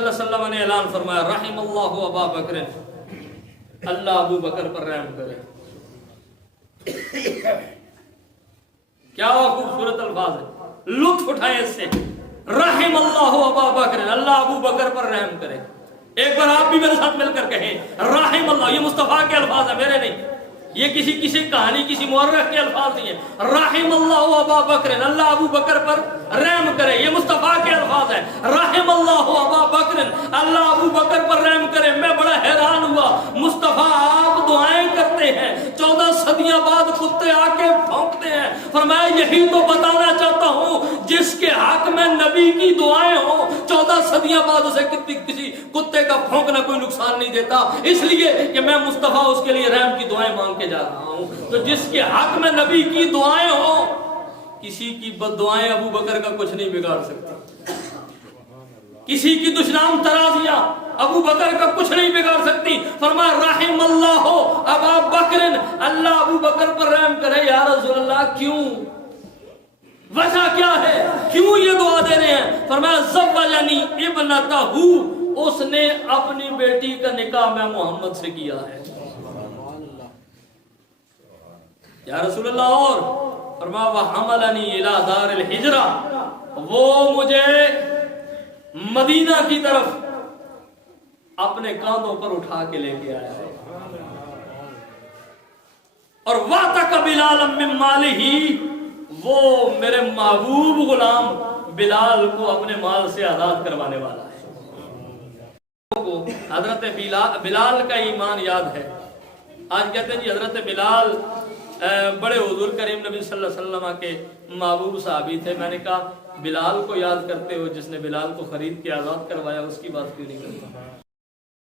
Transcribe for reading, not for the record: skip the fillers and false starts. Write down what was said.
صلی اللہ علیہ وسلم نے اعلان فرمایا رحم اللہ ابا بکر، اللہ ابو بکر پر رحم کرے۔ کیا خوبصورت الفاظ ہے، لطف اٹھائیں اس سے، رحم اللہ ابا بکر، اللہ ابو بکر پر رحم کرے۔ ایک بار آپ بھی میرے ساتھ مل کر کہیں رحم اللہ، یہ مصطفیٰ کے الفاظ ہیں، میرے نہیں، یہ کسی کہانی کسی مورخ کے الفاظ نہیں ہیں۔ رحم اللہ ابا بکر، اللہ ابو بکر پر رحم کرے، یہ مصطفیٰ کے الفاظ ہیں۔ رحم اللہ ابا بکر، اللہ ابو بکر پر رحم کرے۔ میں بڑا حیران ہوا، مصطفیٰ آپ دعائیں کرتے ہیں، 14 صدیاں بعد کتے آ کے بھونکتے ہیں۔ فرمایا یہی تو بتانا چاہتا ہوں، جس کے حق میں نبی کی دعائیں ہوں 14 صدیاں بعد اسے کسی کتے کا بھونکنا کوئی نقصان نہیں دیتا، اس لیے کہ میں مصطفیٰ اس کے لیے رحم کی دعائیں مانگ کے جا رہا ہوں۔ تو جس کے حق میں نبی کی دعائیں ہوں، کسی کی بد دعائیں ابو بکر کا کچھ نہیں بگاڑ سکتی، کسی کی دشنام ترازیاں ابو بکر کا کچھ نہیں بگاڑ سکتی۔ فرمایا رحم اللہ ابا بکر، اللہ ابو بکر پر رحم کرے۔ یا رسول اللہ کیوں، وجہ کیا ہے، کیوں یہ دعا دے رہے ہیں؟ فرمایا زوجنی ابنتہ، اس نے اپنی بیٹی کا نکاح میں محمد سے کیا ہے۔ یا رسول اللہ، اور فرمایا وحملنی الی دار الہجرہ، وہ مجھے مدینہ کی طرف اپنے کاندھوں پر اٹھا کے لے کے آیا ہے۔ اور وَعْتَقَ بِلَالًا مِّن مَّالِهِ، وہ میرے محبوب غلام بلال کو اپنے مال سے آزاد کروانے والا ہے۔ حضرت بلال کا ایمان یاد ہے، آج کہتے ہیں جی حضرت بلال بڑے حضور کریم نبی صلی اللہ علیہ وسلم کے محبوب صحابی تھے۔ میں نے کہا بلال کو یاد کرتے ہو، جس نے بلال کو خرید کے آزاد کروایا، اس کی بات کیوں نہیں کرتا؟